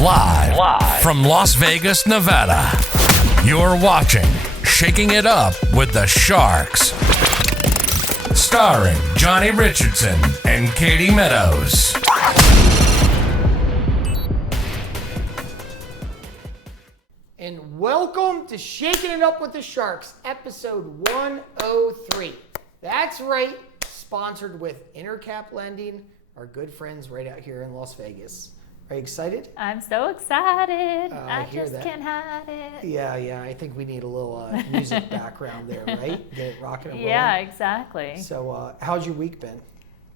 Live from Las Vegas, Nevada. You're watching Shaking It Up with the Sharks. Starring Johnny Richardson and Katie Meadows. And welcome to Shaking It Up with the Sharks, episode 103. That's right, sponsored with Intercap Lending, our good friends right out here in Las Vegas. Are you excited? I'm so excited. I hear just that. can't hide it. Yeah. I think we need a little music background there, right? Get it rocking and rolling. Yeah, exactly. So, how's your week been?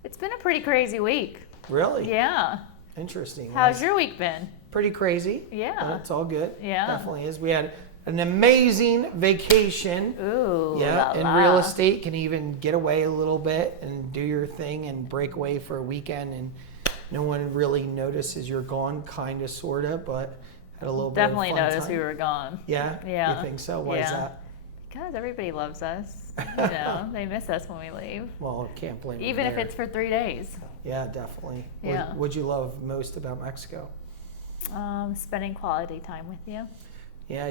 It's been a pretty crazy week. Really? Yeah. Interesting. How's your week been? Pretty crazy. Yeah. But it's all good. Yeah. Definitely is. We had an amazing vacation. Ooh. Yeah, la, and la. real estate can even get away a little bit and do your thing and break away for a weekend, and no one really notices you're gone, kind of, sort of, but had a little Definitely bit of a fun noticed time. we were gone. Yeah? Yeah. You think so? Why is that? Because everybody loves us. You know, they miss us when we leave. Well, can't blame them Even if there. it's for 3 days. Yeah, definitely. Yeah. What'd you love most about Mexico? Spending quality time with you. Yeah,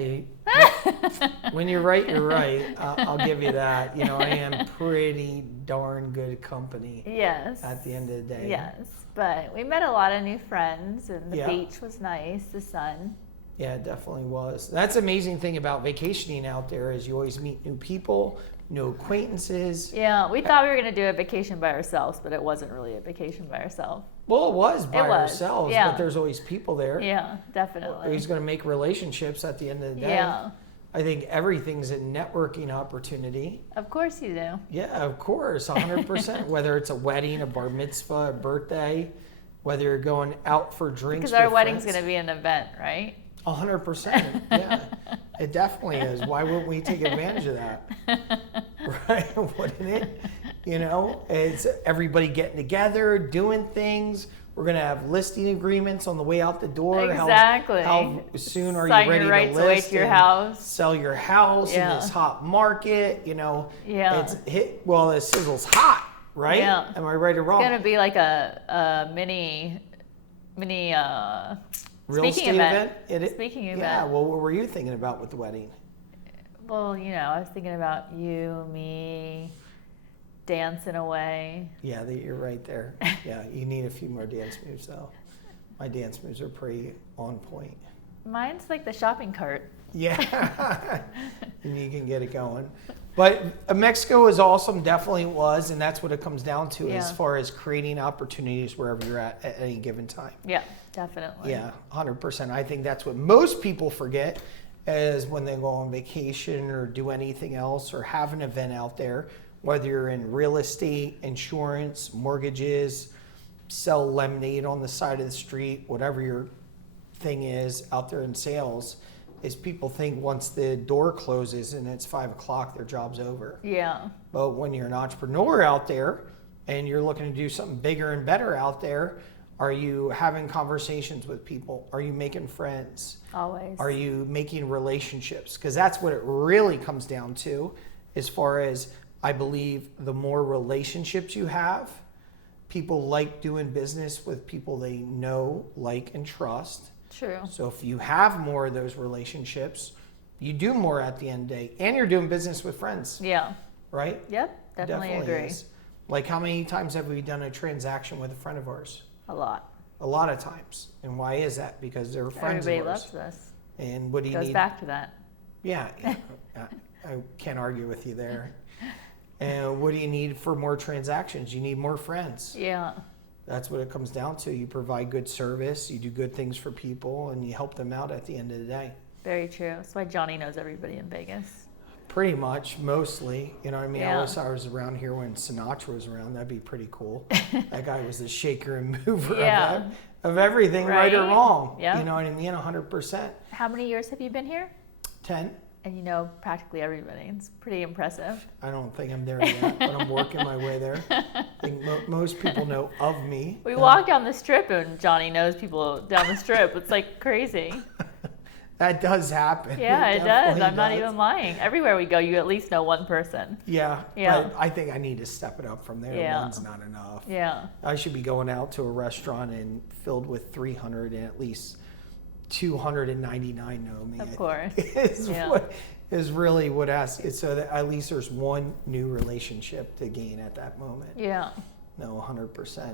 when you're right, you're right. I'll give you that. You know, I am pretty darn good company. Yes. At the end of the day. Yes. But we met a lot of new friends, and the Yeah. beach was nice, the sun. Yeah, it definitely was. That's the amazing thing about vacationing out there is you always meet new people, new acquaintances. Yeah, we thought we were going to do a vacation by ourselves, but it wasn't really a vacation by ourselves. Well, it was by It was, ourselves, yeah. but there's always people there. Yeah, definitely. Who's going to make relationships at the end of the day. Yeah, I think everything's a networking opportunity. of course you do. Yeah, of course, 100%. Whether it's a wedding, a bar mitzvah, a birthday, whether you're going out for drinks Because our with wedding's friends. going to be an event, right? 100%. Yeah, it definitely is. Why wouldn't we take advantage of that? Right? Wouldn't it? You know, it's everybody getting together, doing things. We're going to have listing agreements on the way out the door. Exactly. How soon are Sign you ready your rights to away list to your and house. sell your house in Yeah. this hot market? You know, Yeah. it's hit. Well, the sizzle's hot, right? Yeah. Am I right or wrong? It's going to be like a mini Real speaking estate event. event? Speaking Yeah. event. Well, what were you thinking about with the wedding? Well, you know, I was thinking about you, me, dancing away. Yeah, you're right there. Yeah, you need a few more dance moves, though. My dance moves are pretty on point. Mine's like the shopping cart. Yeah, and you can get it going. But Mexico is awesome, definitely was, and that's what it comes down to Yeah. as far as creating opportunities wherever you're at any given time. Yeah, definitely. Yeah, 100%. I think that's what most people forget is when they go on vacation or do anything else or have an event out there, whether you're in real estate, insurance, mortgages, sell lemonade on the side of the street, whatever your thing is out there in sales, is people think once the door closes and it's 5 o'clock, their job's over. Yeah. But when you're an entrepreneur out there and you're looking to do something bigger and better out there, are you having conversations with people? Are you making friends? Always. Are you making relationships? Because that's what it really comes down to, as far as I believe the more relationships you have, people like doing business with people they know, like, and trust. True. So if you have more of those relationships, you do more at the end of the day, and you're doing business with friends, Yeah. right? Yep. Definitely agree. is. Like, how many times have we done a transaction with a friend of ours? A lot. A lot of times. And why is that? Because they're friends Everybody of ours. loves us. And what do you Goes need? back to that. Yeah, I can't argue with you there. And what do you need for more transactions? You need more friends. Yeah. That's what it comes down to. You provide good service, you do good things for people, and you help them out at the end of the day. Very true. That's why Johnny knows everybody in Vegas. Pretty much, mostly. You know what I mean? Yeah. I wish I was around here when Sinatra was around. That'd be pretty cool. That guy was the shaker and mover Yeah. of everything, right or Right? wrong. Yeah. You know what I mean? 100%. How many years have you been here? 10. And you know practically everybody. It's pretty impressive. I don't think I'm there yet, but I'm working my way there. I think most people know of me. We walk down the strip and Johnny knows people down the strip. It's like crazy. That does happen. Yeah, it does. definitely I'm not does. even lying. Everywhere we go, you at least know one person. Yeah, Yeah. but I think I need to step it up from there. Yeah. One's not enough. Yeah. I should be going out to a restaurant and filled with 300 and at least 299 know me. Of course. Is really what has, so that at least there's one new relationship to gain at that moment. Yeah. No, 100%.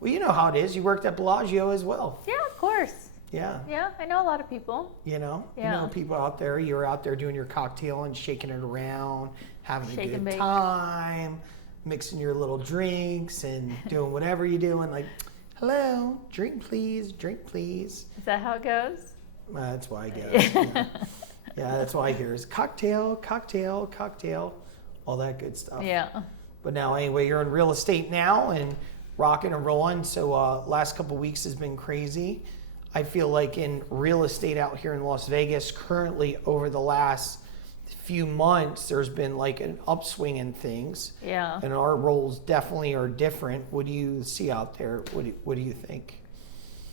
Well, you know how it is. You worked at Bellagio as well. Yeah, of course. Yeah. Yeah, I know a lot of people. You know Yeah. people out there. You're out there doing your cocktail and shaking it around, having Shake a and good bake. time, mixing your little drinks and doing whatever you're doing. Like, hello, drink please, drink please. Is that how it goes? That's why I guess. Yeah, that's why I hear is cocktail, cocktail, cocktail, all that good stuff. Yeah. But now, anyway, you're in real estate now and rocking and rolling. So last couple weeks has been crazy. I feel like in real estate out here in Las Vegas, currently over the last few months, there's been like an upswing in things. Yeah. And our roles definitely are different. What do you see out there? What do you think?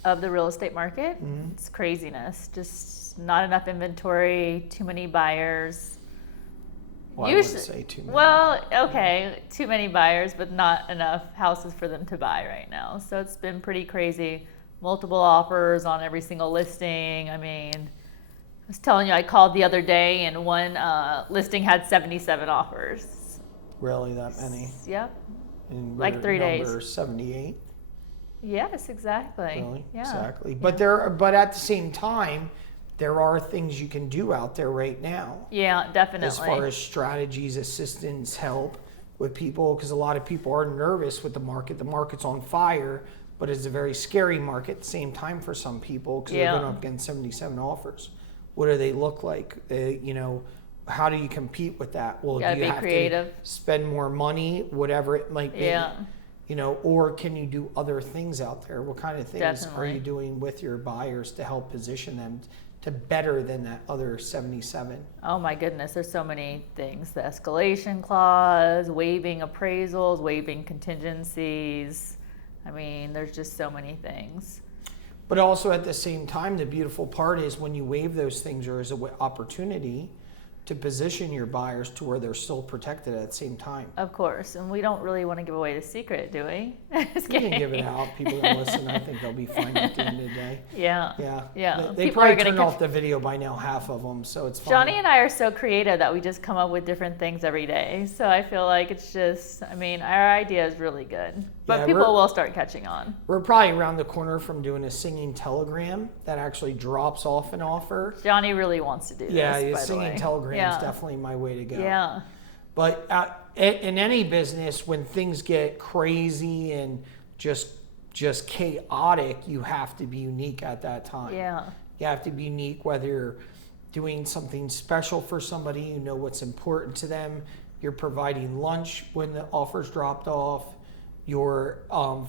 Of the real estate market, It's craziness. Just not enough inventory, too many buyers. Well, I wouldn't say too many. Well, okay, too many buyers, but not enough houses for them to buy right now. So it's been pretty crazy. Multiple offers on every single listing. I mean, I was telling you, I called the other day and one listing had 77 offers. Really, that many? Yep. And Like we're 3 days. Number 78. Yes, exactly. Really? Yeah. Exactly. But but at the same time, there are things you can do out there right now. Yeah, definitely. As far as strategies, assistance, help with people, because a lot of people are nervous with the market. The market's on fire, but it's a very scary market at the same time for some people because they're going up against 77 offers. What do they look like? How do you compete with that? Well, do you have creative. to spend more money, whatever it might be? Yeah. Or can you do other things out there? What kind of things are Definitely. you doing with your buyers to help position them to better than that other 77? Oh my goodness, there's so many things. The escalation clause, waiving appraisals, waiving contingencies. I mean, there's just so many things. But also at the same time, the beautiful part is when you waive those things, there is an opportunity to position your buyers to where they're still protected at the same time. Of course, and we don't really want to give away the secret, do we? You can give it out. People that listen, I think they'll be fine at the end of the day. Yeah. Yeah. They People are probably gonna turned off the video by now, half of them, so it's fine. Johnny and I are so creative that we just come up with different things every day. So I feel like it's just, I mean, our idea is really good. But Yeah, people will start catching on. We're probably around the corner from doing a singing telegram that actually drops off an offer. Johnny really wants to do this. Yeah, by the the singing way. telegram is definitely my way to go. Yeah. But in any business, when things get crazy and just chaotic, you have to be unique at that time. Yeah. You have to be unique, whether you're doing something special for somebody, you know what's important to them. You're providing lunch when the offer's dropped off. You're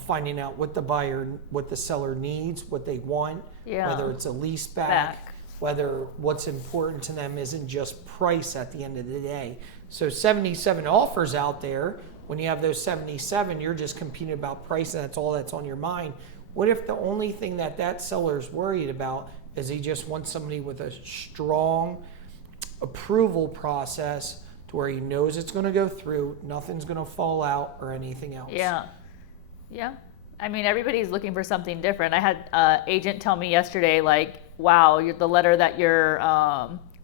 finding out what the seller needs, what they want, whether it's a lease back, whether what's important to them isn't just price at the end of the day. So 77 offers out there. When you have those 77, you're just competing about price, and that's all that's on your mind. What if the only thing that seller's worried about is he just wants somebody with a strong approval process to where he knows it's going to go through, nothing's going to fall out or anything else? Yeah. I mean, everybody's looking for something different. I had an agent tell me yesterday, like, wow, the letter that your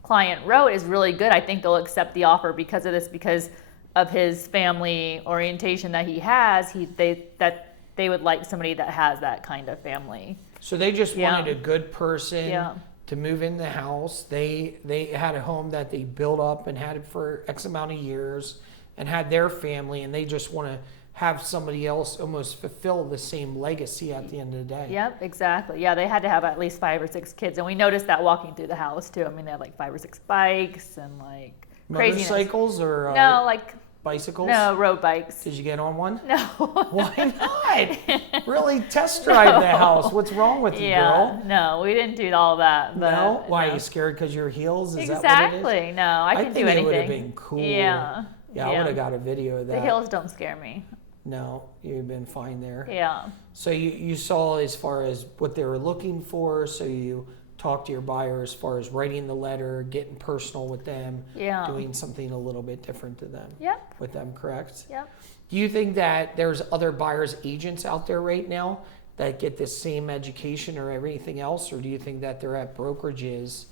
client wrote is really good. I think they'll accept the offer because of this, because of his family orientation that he has. They would like somebody that has that kind of family. So they just wanted a good person to move in the house. They had a home that they built up and had it for X amount of years and had their family, and they just want to have somebody else almost fulfill the same legacy at the end of the day. Yep, exactly. Yeah, they had to have at least 5 or 6 kids, and we noticed that walking through the house too. I mean, they had like 5 or 6 bikes and like craziness. Motorcycles or no, like bicycles? No, road bikes. Did you get on one? No. Why not? Really test drive the house. What's wrong with you, girl? No, we didn't do all that. But, no? Why, no. are you scared because your heels? Is exactly. that what it is? No, I can do think anything. it would have been cool. Yeah. I would have got a video of that. The hills don't scare me. No, you've been fine there. Yeah. So you saw as far as what they were looking for, so you talked to your buyer as far as writing the letter, getting personal with them, doing something a little bit different to them. Yep. With them, correct? Yep. Do you think that there's other buyers agents out there right now that get the same education or everything else, or do you think that they're at brokerages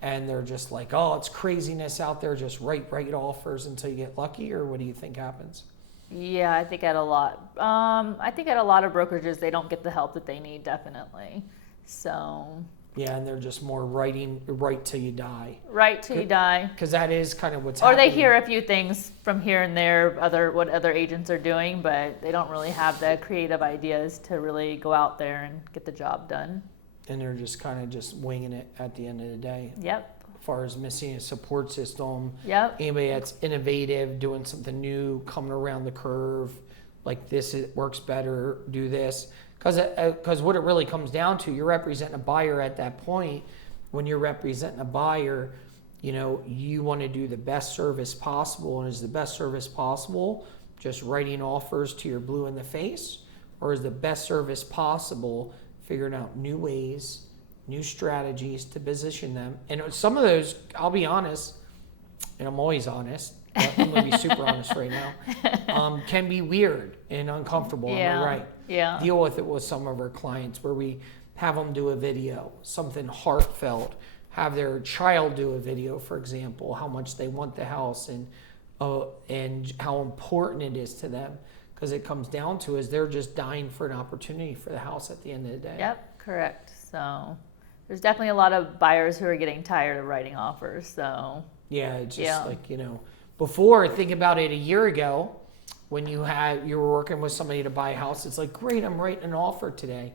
and they're just like, oh, it's craziness out there, just write offers until you get lucky, or what do you think happens? Yeah, I think at a lot. I think at a lot of brokerages, they don't get the help that they need, definitely. So. Yeah, and they're just more writing right till you die. Right till you die. Because that is kind of what's Or happening. they hear a few things from here and there, what other agents are doing, but they don't really have the creative ideas to really go out there and get the job done. And they're just kind of just winging it at the end of the day. Yep. As far as missing a support system. Yep. Anybody that's innovative, doing something new, coming around the curve, like this, it works better, do this. Because what it really comes down to, you're representing a buyer at that point. When you're representing a buyer, you want to do the best service possible. And is the best service possible just writing offers to your blue in the face? Or is the best service possible figuring out new ways, new strategies to position them? And some of those, I'll be honest, and I'm always honest, but I'm going to be super honest right now, can be weird and uncomfortable. Yeah. Am I right? Yeah. Deal with it with some of our clients where we have them do a video, something heartfelt, have their child do a video, for example, how much they want the house and how important it is to them. Because it comes down to is they're just dying for an opportunity for the house at the end of the day. Yep, correct. So there's definitely a lot of buyers who are getting tired of writing offers. So yeah, it's just before, think about it a year ago when you were working with somebody to buy a house. It's like, great, I'm writing an offer today.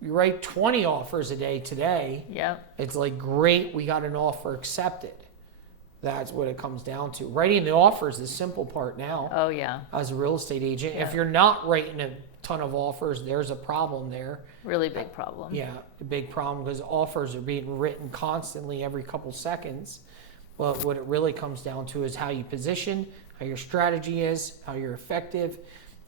You write 20 offers a day today. Yep. It's like, great, we got an offer accepted. That's what it comes down to. Writing the offer is the simple part now. Oh, yeah. As a real estate agent. Yeah. If you're not writing a ton of offers, there's a problem there. Really big problem. Yeah, a big problem because offers are being written constantly every couple seconds. But what it really comes down to is how you position, how your strategy is, how you're effective,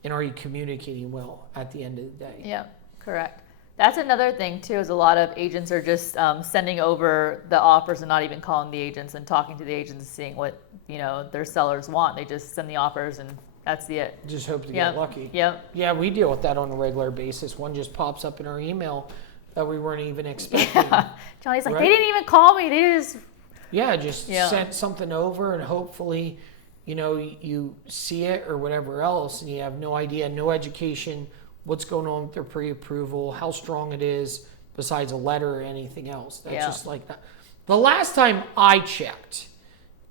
and are you communicating well at the end of the day. Yeah, correct. That's another thing too, is a lot of agents are just sending over the offers and not even calling the agents and talking to the agents and seeing what their sellers want. They just send the offers and that's it. Just hope to get lucky. Yep. Yeah, we deal with that on a regular basis. One just pops up in our email that we weren't even expecting. Yeah. Johnny's like, right? They didn't even call me. They just sent something over and hopefully, you see it or whatever else and you have no idea, no education, what's going on with their pre-approval, how strong it is, besides a letter or anything else. That's just like that. The last time I checked,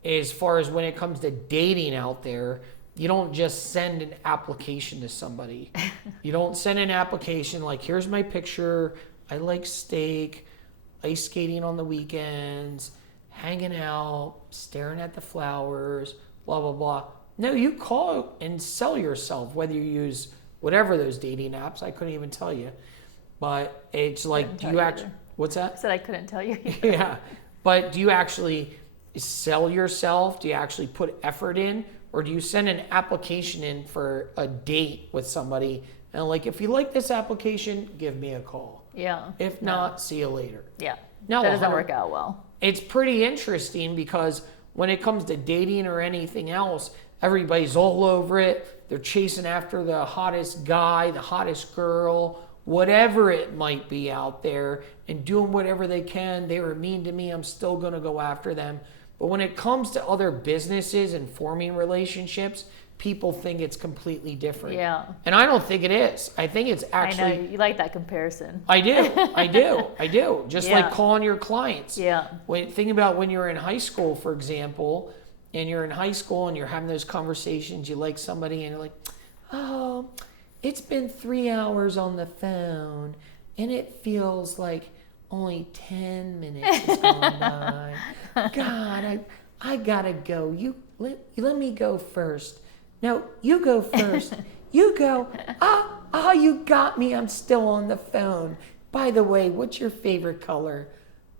as far as when it comes to dating out there, you don't just send an application to somebody. You don't send an application like, here's my picture, I like steak, ice skating on the weekends, hanging out, staring at the flowers, blah, blah, blah. No, you call and sell yourself, whether you use whatever those dating apps, I couldn't even tell you. But it's like, do you actually, what's that? I said I couldn't tell you either. Yeah. But do you actually sell yourself? Do you actually put effort in? Or do you send an application in for a date with somebody? And like, if you like this application, give me a call. Yeah. If not, see you later. Yeah. No, that doesn't work out well. It's pretty interesting because when it comes to dating or anything else, everybody's all over it. They're chasing after the hottest guy, the hottest girl, whatever it might be out there, and doing whatever they can. They were mean to me, I'm still going to go after them. But when it comes to other businesses and forming relationships, people think it's completely different. Yeah. And I don't think it is. I think it's actually... I know, you like that comparison. I do. Just like calling your clients. Yeah. Think about when you're in high school, for example, and you're in high school and you're having those conversations, you like somebody and you're like, oh, it's been 3 hours on the phone and it feels like only 10 minutes has gone by. God, I gotta go. You let me go first. No, you go first. You go. You got me. I'm still on the phone. By the way, what's your favorite color?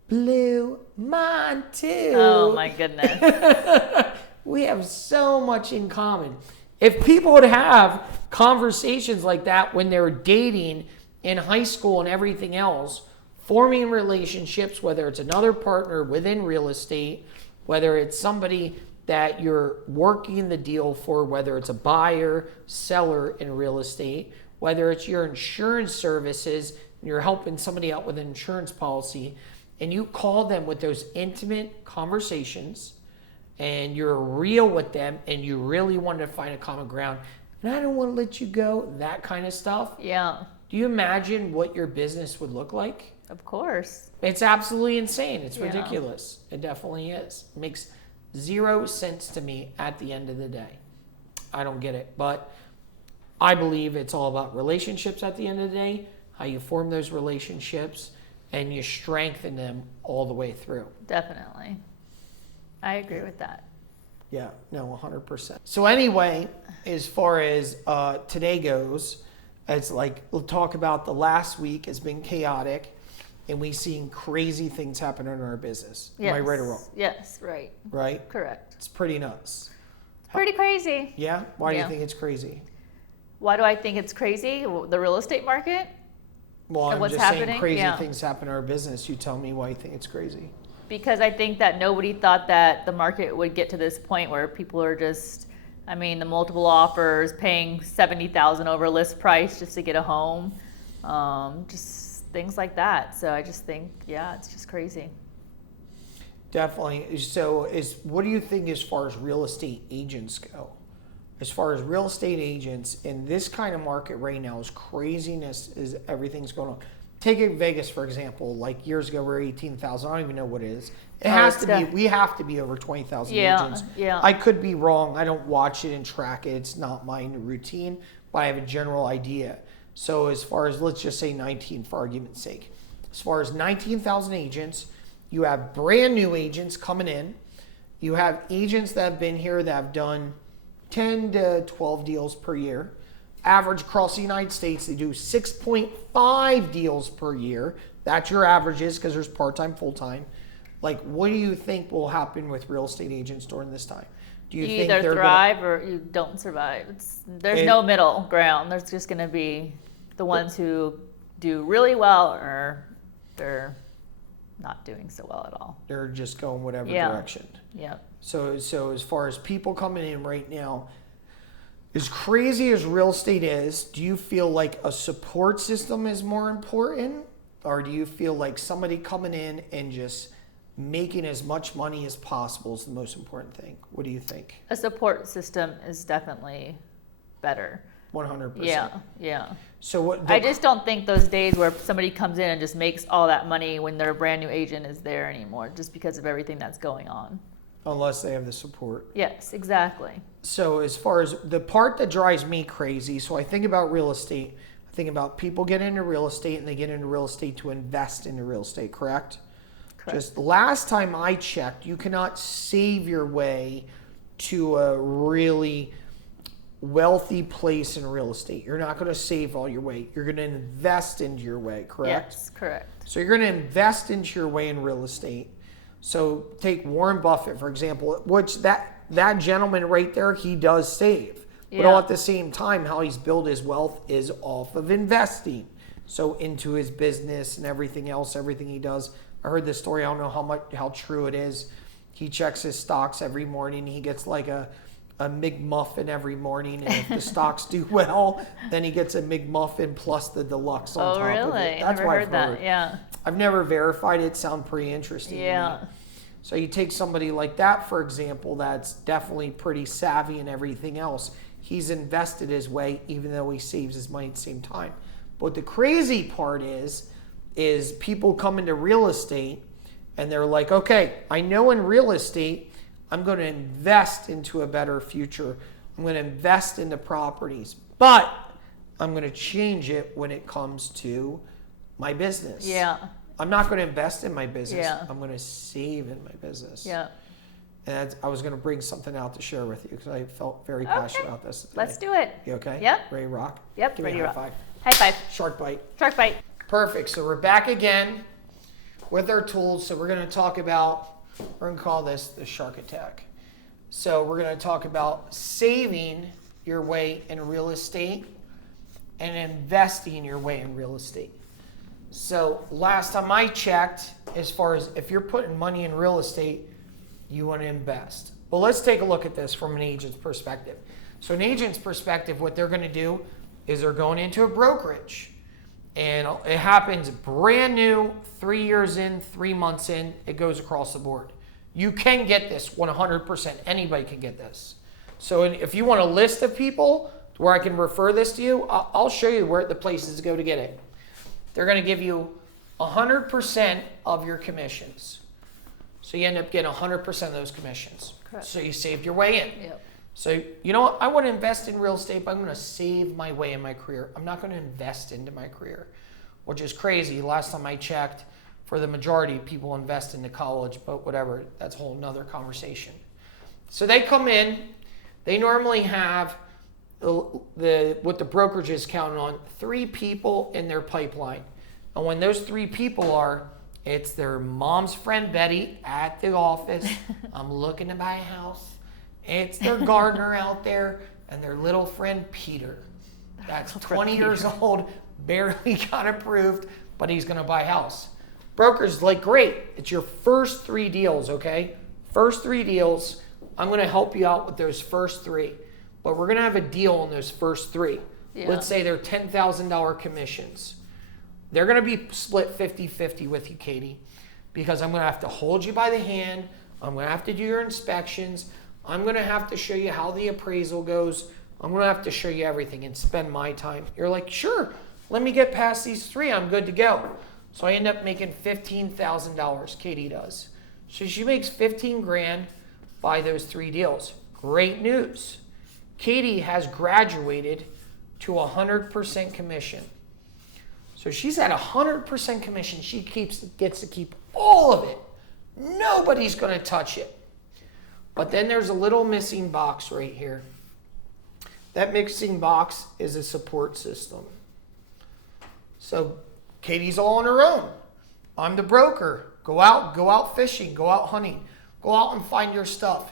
Blue. Mine too. Oh my goodness. We have so much in common. If people would have conversations like that when they're dating in high school and everything else, forming relationships, whether it's another partner within real estate, whether it's somebody that you're working the deal for, whether it's a buyer, seller in real estate, whether it's your insurance services, and you're helping somebody out with an insurance policy, and you call them with those intimate conversations, and you're real with them, and you really want to find a common ground, and I don't want to let you go, that kind of stuff. Yeah. Do you imagine what your business would look like? Of course. It's absolutely insane. It's Yeah. ridiculous. It definitely is. It makes zero sense to me at the end of the day. I don't get it. But I believe it's all about relationships at the end of the day, how you form those relationships, and you strengthen them all the way through. Definitely. I agree with that. Yeah, no, 100%. So anyway, as far as today goes, it's like, we'll talk about the last week has been chaotic, and we've seen crazy things happen in our business. Yes. Am I right or wrong? Yes, right. Right? Correct. It's pretty nuts. Pretty crazy. Yeah? Why do you Yeah. think it's crazy? Why do I think it's crazy? The real estate market? Well, And I'm what's just saying happening? crazy Yeah. things happen in our business. You tell me why you think it's crazy. Because I think that nobody thought that the market would get to this point where people are just, I mean, the multiple offers, paying $70,000 over list price just to get a home, just things like that. So I just think, yeah, it's just crazy. Definitely. So what do you think as far as real estate agents go? As far as real estate agents in this kind of market right now, is craziness, is everything's going on. Take Vegas, for example. Like years ago, we were 18,000. I don't even know what it is. It has to be. We have to be over 20,000 agents. Yeah. I could be wrong. I don't watch it and track it. It's not my routine, but I have a general idea. So as far as, let's just say 19 for argument's sake. As far as 19,000 agents, you have brand new agents coming in. You have agents that have been here that have done 10 to 12 deals per year. Average across the United States, they do 6.5 deals per year. That's your averages, because there's part-time, full-time. Like, what do you think will happen with real estate agents during this time? Do you think either they're thrive or you don't survive. There's no middle ground. There's just going to be the ones who do really well, or they're not doing so well at all. They're just going whatever Yeah. direction. Yeah. So as far as people coming in right now, as crazy as real estate is, do you feel like a support system is more important? Or do you feel like somebody coming in and just making as much money as possible is the most important thing? What do you think? A support system is definitely better. 100%. Yeah. So what? I just don't think those days where somebody comes in and just makes all that money when their brand new agent is there anymore, just because of everything that's going on. Unless they have the support. Yes, exactly. So as far as the part that drives me crazy, so I think about real estate. I think about people get into real estate, and they get into real estate to invest into real estate, correct? Correct. Just last time I checked, you cannot save your way to a really wealthy place in real estate. You're not going to save all your way. You're going to invest into your way, correct? Yes, correct. So you're going to invest into your way in real estate. So take Warren Buffett, for example, which that gentleman right there, he does save. But all at the same time, how he's built his wealth is off of investing. So into his business and everything else, everything he does. I heard this story. I don't know how true it is. He checks his stocks every morning. He gets like a McMuffin every morning. And if the stocks do well, then he gets a McMuffin plus the deluxe on top of it. Oh, really? That's Never what heard I've that. heard. Yeah. I've never verified it. Sounds pretty interesting. Yeah. To me. So you take somebody like that, for example, that's definitely pretty savvy and everything else. He's invested his way, even though he saves his money at the same time. But the crazy part is people come into real estate and they're like, okay, I know in real estate, I'm going to invest into a better future. I'm going to invest into properties, but I'm going to change it when it comes to my business. Yeah. I'm not going to invest in my business. Yeah. I'm going to save in my business. Yeah. And I was going to bring something out to share with you because I felt very passionate about this today. Let's do it. You okay? Yep. Ready to rock? Yep. Give me Ready a to high rock. five. High five. Shark bite. Shark bite. Perfect. So we're back again with our tools. So we're going to talk about, we're going to call this the shark attack. So we're going to talk about saving your way in real estate and investing your way in real estate. So last time I checked, as far as if you're putting money in real estate, you want to invest. But let's take a look at this from an agent's perspective. So an agent's perspective, what they're going to do is they're going into a brokerage. And it happens brand new, 3 years in, 3 months in, it goes across the board. You can get this 100%. Anybody can get this. So if you want a list of people where I can refer this to you, I'll show you where the places to go to get it. They're going to give you 100% of your commissions. So you end up getting 100% of those commissions. Correct. So you saved your way in. Yep. So you know what? I want to invest in real estate, but I'm going to save my way in my career. I'm not going to invest into my career, which is crazy. Last time I checked, for the majority, people invest into college, but whatever. That's a whole nother conversation. So they come in. They normally have what the brokerage is counting on, 3 people in their pipeline. And when those 3 people are, it's their mom's friend Betty at the office. I'm looking to buy a house. It's their gardener out there and their little friend Peter. That's 20 years old, barely got approved, but he's going to buy a house. Brokers like, great, it's your first 3 deals, okay? First 3 deals. I'm going to help you out with those first 3. But we're going to have a deal on those first 3. Yeah. Let's say they're $10,000 commissions. They're going to be split 50-50 with you, Katie, because I'm going to have to hold you by the hand. I'm going to have to do your inspections. I'm going to have to show you how the appraisal goes. I'm going to have to show you everything and spend my time. You're like, sure, let me get past these 3. I'm good to go. So I end up making $15,000, Katie does. So she makes $15,000 by those 3 deals. Great news. Katie has graduated to 100% commission. So she's at 100% commission. She gets to keep all of it. Nobody's going to touch it. But then there's a little missing box right here. That missing box is a support system. So Katie's all on her own. I'm the broker. Go out fishing, go out hunting, go out and find your stuff.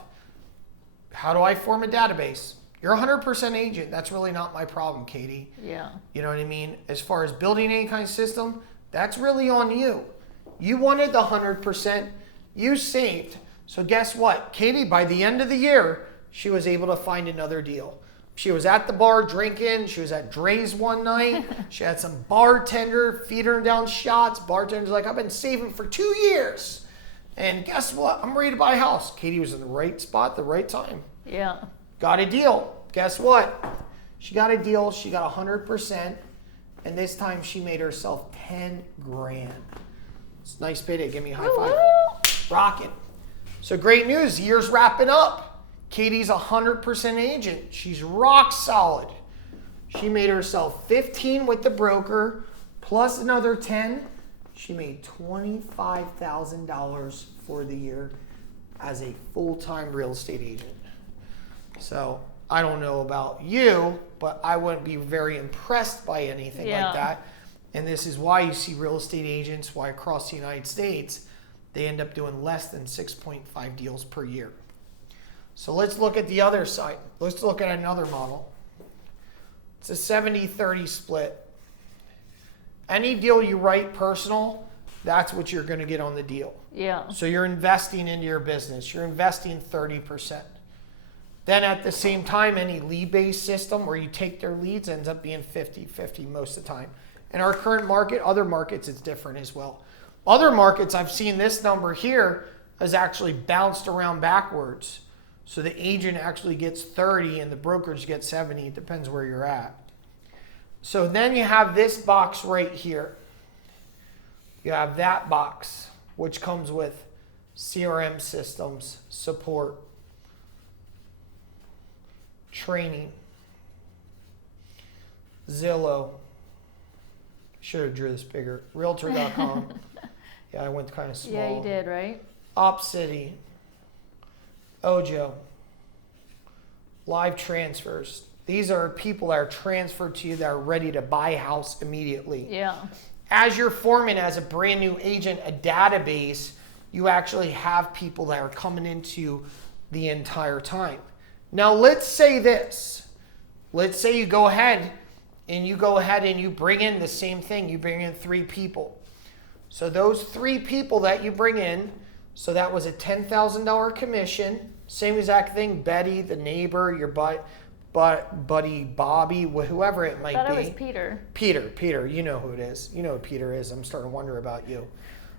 How do I form a database? You're 100% agent. That's really not my problem, Katie. Yeah. You know what I mean? As far as building any kind of system, that's really on you. You wanted the 100%. You saved. So guess what? Katie, by the end of the year, she was able to find another deal. She was at the bar drinking. She was at Dre's one night. She had some bartender feeding her down shots. Bartender's like, I've been saving for 2 years. And guess what? I'm ready to buy a house. Katie was in the right spot at the right time. Yeah. Got a deal. Guess what? She got a deal. She got 100%. And this time she made herself $10,000. It's a nice payday. Give me a high five. Rocking. So great news. Year's wrapping up. Katie's 100% agent. She's rock solid. She made herself 15 with the broker plus another 10. She made $25,000 for the year as a full-time real estate agent. So I don't know about you, but I wouldn't be very impressed by anything like that. And this is why you see real estate agents, why across the United States, they end up doing less than 6.5 deals per year. So let's look at the other side. Let's look at another model. It's a 70-30 split. Any deal you write personal, that's what you're going to get on the deal. Yeah. So you're investing into your business. You're investing 30%. Then at the same time, any lead-based system where you take their leads ends up being 50-50 most of the time. In our current market, other markets, it's different as well. Other markets, I've seen this number here has actually bounced around backwards. So the agent actually gets 30 and the brokerage gets 70. It depends where you're at. So then you have this box right here. You have that box, which comes with CRM Systems, support, training, Zillow. Should have drew this bigger. Realtor.com. Yeah, I went kind of small. Yeah, you did, right? OpCity, Ojo, live transfers. These are people that are transferred to you that are ready to buy a house immediately. Yeah. As you're forming as a brand new agent a database, you actually have people that are coming into the entire time. Now let's say this. Let's say you go ahead and you bring in the same thing. You bring in 3 people. So those 3 people that you bring in, so that was a $10,000 commission. Same exact thing, Betty, the neighbor, your butt. buddy Bobby, whoever it might I thought be. it was Peter. Peter, you know who it is. You know who Peter is. I'm starting to wonder about you.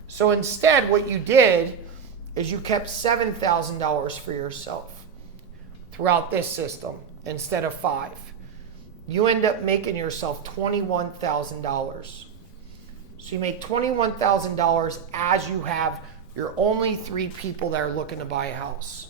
So instead, what you did is you kept $7,000 for yourself throughout this system instead of $5,000. You end up making yourself $21,000. So you make $21,000 as you have your only 3 people that are looking to buy a house.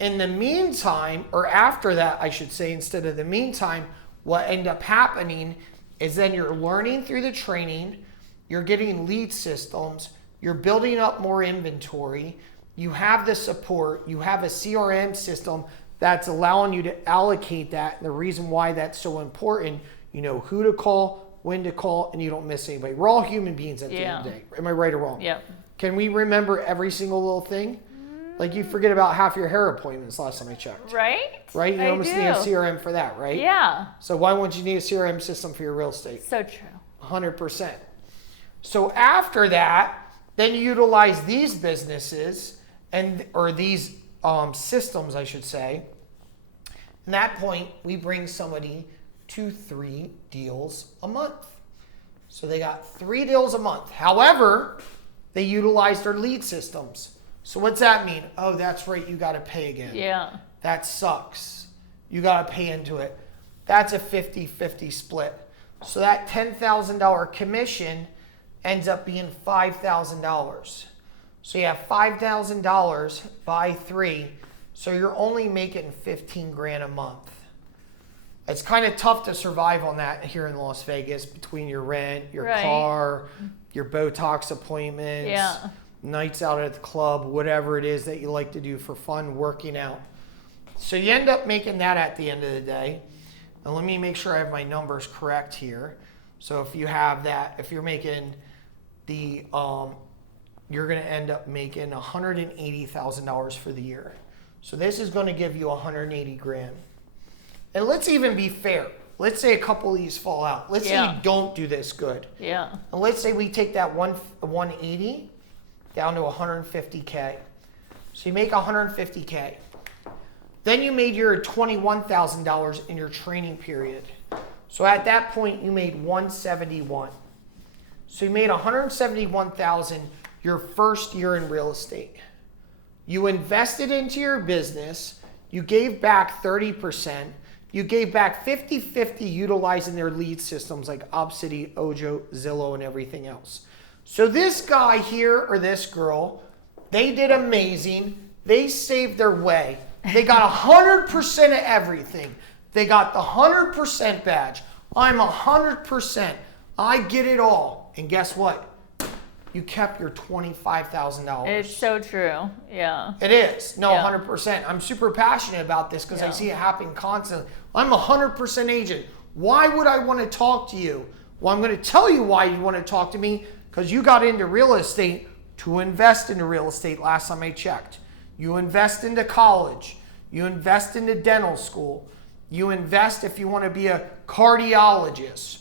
In the meantime, or after that, I should say, instead of the meantime, what ended up happening is then you're learning through the training, you're getting lead systems, you're building up more inventory, you have the support, you have a CRM system that's allowing you to allocate that. And the reason why that's so important, you know who to call, when to call, and you don't miss anybody. We're all human beings at the end of the day. Am I right or wrong? Yep. Can we remember every single little thing? Like you forget about half your hair appointments last time I checked. Right? Right? You almost need a CRM for that, right? Yeah. So why wouldn't you need a CRM system for your real estate? So true. 100%. So after that, then you utilize these businesses or these systems, I should say. At that point, we bring somebody to 3 deals a month. So they got 3 deals a month. However, they utilized their lead systems. So what's that mean? Oh, that's right, you got to pay again. Yeah. That sucks. You got to pay into it. That's a 50-50 split. So that $10,000 commission ends up being $5,000. So you have $5,000 by 3. So you're only making $15,000 a month. It's kind of tough to survive on that here in Las Vegas between your rent, your car, your Botox appointments, nights out at the club, whatever it is that you like to do for fun, working out. So you end up making that at the end of the day. And let me make sure I have my numbers correct here. So if you have that, if you're making the, you're going to end up making $180,000 for the year. So this is going to give you $180,000. And let's even be fair. Let's say a couple of these fall out. Let's say you don't do this good. Yeah. And let's say we take that 180 down to $150K. So you make $150K. Then you made your $21,000 in your training period. So at that point you made $171,000. So you made $171,000 your first year in real estate. You invested into your business. You gave back 30%. You gave back 50-50 utilizing their lead systems like Opcity, Ojo, Zillow, and everything else. So this guy here or this girl, they did amazing. They saved their way. They got 100% of everything. They got the 100% badge. I'm 100%. I get it all. And guess what? You kept your $25,000. It's so true. Yeah. It is. No, 100%. I'm super passionate about this because I see it happen constantly. I'm a 100% agent. Why would I want to talk to you? Well, I'm going to tell you why you want to talk to me, because you got into real estate to invest into real estate last time I checked. You invest into college. You invest into dental school. You invest if you want to be a cardiologist.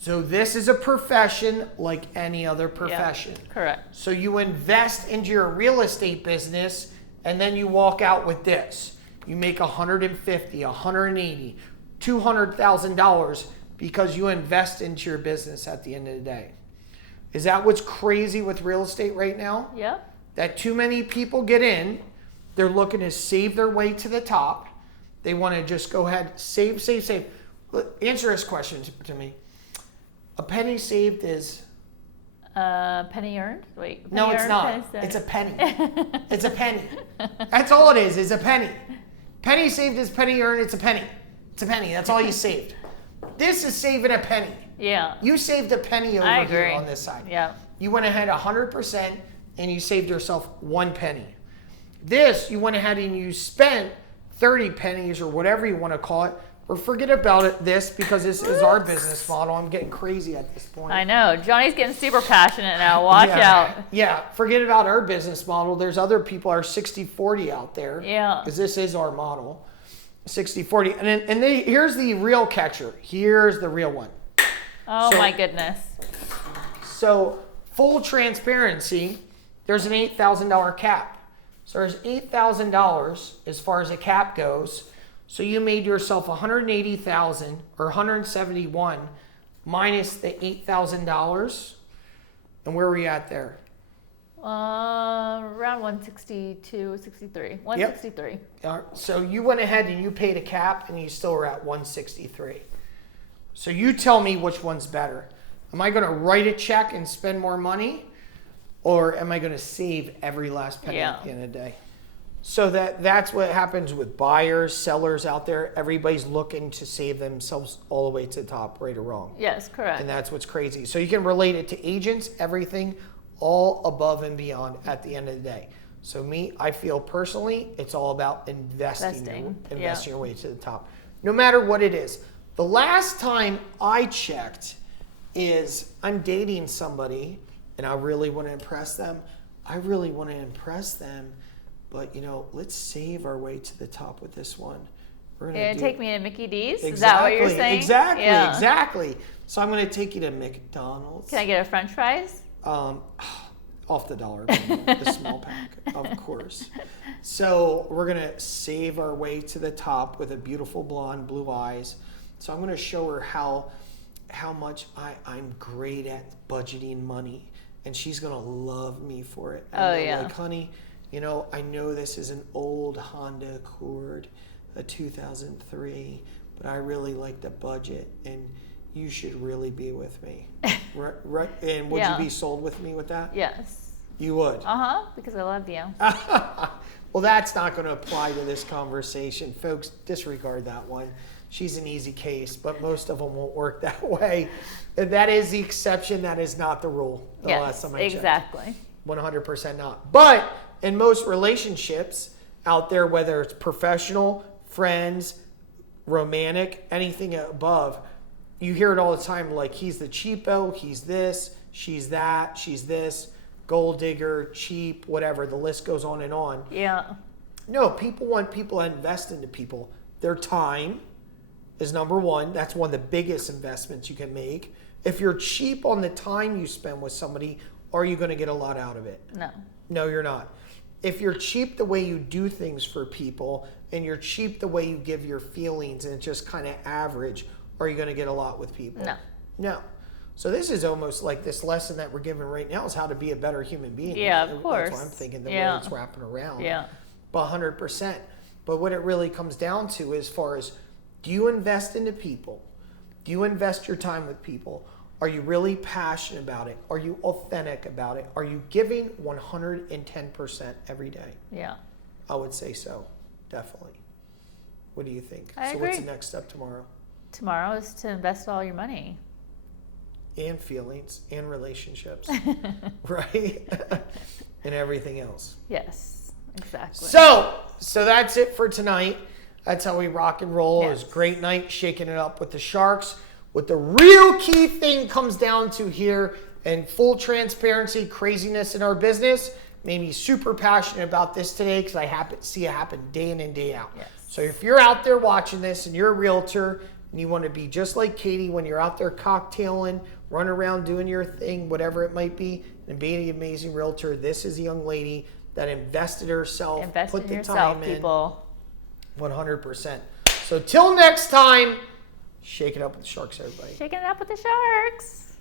So this is a profession like any other profession. Yeah, correct. So you invest into your real estate business and then you walk out with this. You make $150,000, $180,000, $200,000 because you invest into your business at the end of the day. Is that what's crazy with real estate right now? Yeah. That too many people get in, they're looking to save their way to the top. They want to just go ahead, save. Answer this question to me. A penny saved is? Penny earned? Wait. Penny No, it's earned, not. It's a penny. It's a penny. That's all it is a penny. Penny saved is penny earned, it's a penny. It's a penny. That's all you saved. This is saving a penny. Yeah. You saved a penny over here on this side. Yeah. You went ahead 100% and you saved yourself 1 penny. This, you went ahead and you spent 30 pennies or whatever you want to call it. Or forget about it, this, because this is our business model. I'm getting crazy at this point. I know. Johnny's getting super passionate now. Watch out. Yeah, forget about our business model. There's other people are 60-40 out there. Yeah. Because this is our model. 60-40. And here's the real catcher. Here's the real one. Oh, my goodness. So, full transparency, there's an $8,000 cap. So there's $8,000 as far as a cap goes. So you made yourself 180,000 or 171 minus the $8,000. And where were you at there? Around 162, 63. 163. So you went ahead and you paid a cap and you still were at 163. So you tell me which one's better. Am I going to write a check and spend more money? Or am I going to save every last penny at the end of the day? So that's what happens with buyers, sellers out there. Everybody's looking to save themselves all the way to the top, right or wrong. Yes, correct. And that's what's crazy. So you can relate it to agents, everything, all above and beyond at the end of the day. So I feel personally, it's all about investing your way to the top, no matter what it is. The last time I checked is I'm dating somebody and I really want to impress them. But, let's save our way to the top with this one. We're gonna take me to Mickey D's? Exactly, is that what you're saying? Exactly. So I'm going to take you to McDonald's. Can I get a French fries? Off the dollar, the small pack, of course. So we're going to save our way to the top with a beautiful blonde, blue eyes. So I'm going to show her how much I'm great at budgeting money. And she's going to love me for it. Like, honey, I know this is an old Honda Accord, a 2003, but I really like the budget, and you should really be with me. Right? And would you be sold with me with that? Yes. You would? Because I love you. Well, that's not going to apply to this conversation. Folks, disregard that one. She's an easy case, but most of them won't work that way. That is the exception. That is not the rule. Last time I checked. Exactly. 100% not. But in most relationships out there, whether it's professional, friends, romantic, anything above, you hear it all the time, like he's the cheapo, he's this, she's that, she's this, gold digger, cheap, whatever. The list goes on and on. Yeah. No, people want people to invest into people. Their time is number one. That's one of the biggest investments you can make. If you're cheap on the time you spend with somebody, are you going to get a lot out of it? No. No, you're not. If you're cheap the way you do things for people, and you're cheap the way you give your feelings, and it's just kind of average, are you going to get a lot with people? No. So this is almost like this lesson that we're giving right now is how to be a better human being. Yeah, of course. That's what I'm thinking, the way it's wrapping around. Yeah. But 100%. But what it really comes down to as far as, do you invest into people? Do you invest your time with people? Are you really passionate about it? Are you authentic about it? Are you giving 110% every day? Yeah. I would say so, definitely. What do you think? I agree. What's the next step tomorrow? Tomorrow is to invest all your money. And feelings and relationships, right? And everything else. Yes, exactly. So that's it for tonight. That's how we rock and roll. Yes. It was a great night shaking it up with the Sharks. What the real key thing comes down to here, and full transparency, craziness in our business, made me super passionate about this today because I see it happen day in and day out. Yes. So if you're out there watching this and you're a realtor and you want to be just like Katie when you're out there cocktailing, running around doing your thing, whatever it might be, and being an amazing realtor, this is a young lady that invested herself, put the time in. People. 100%. So till next time, shake it up with the Sharks, everybody. Shaking it up with the Sharks.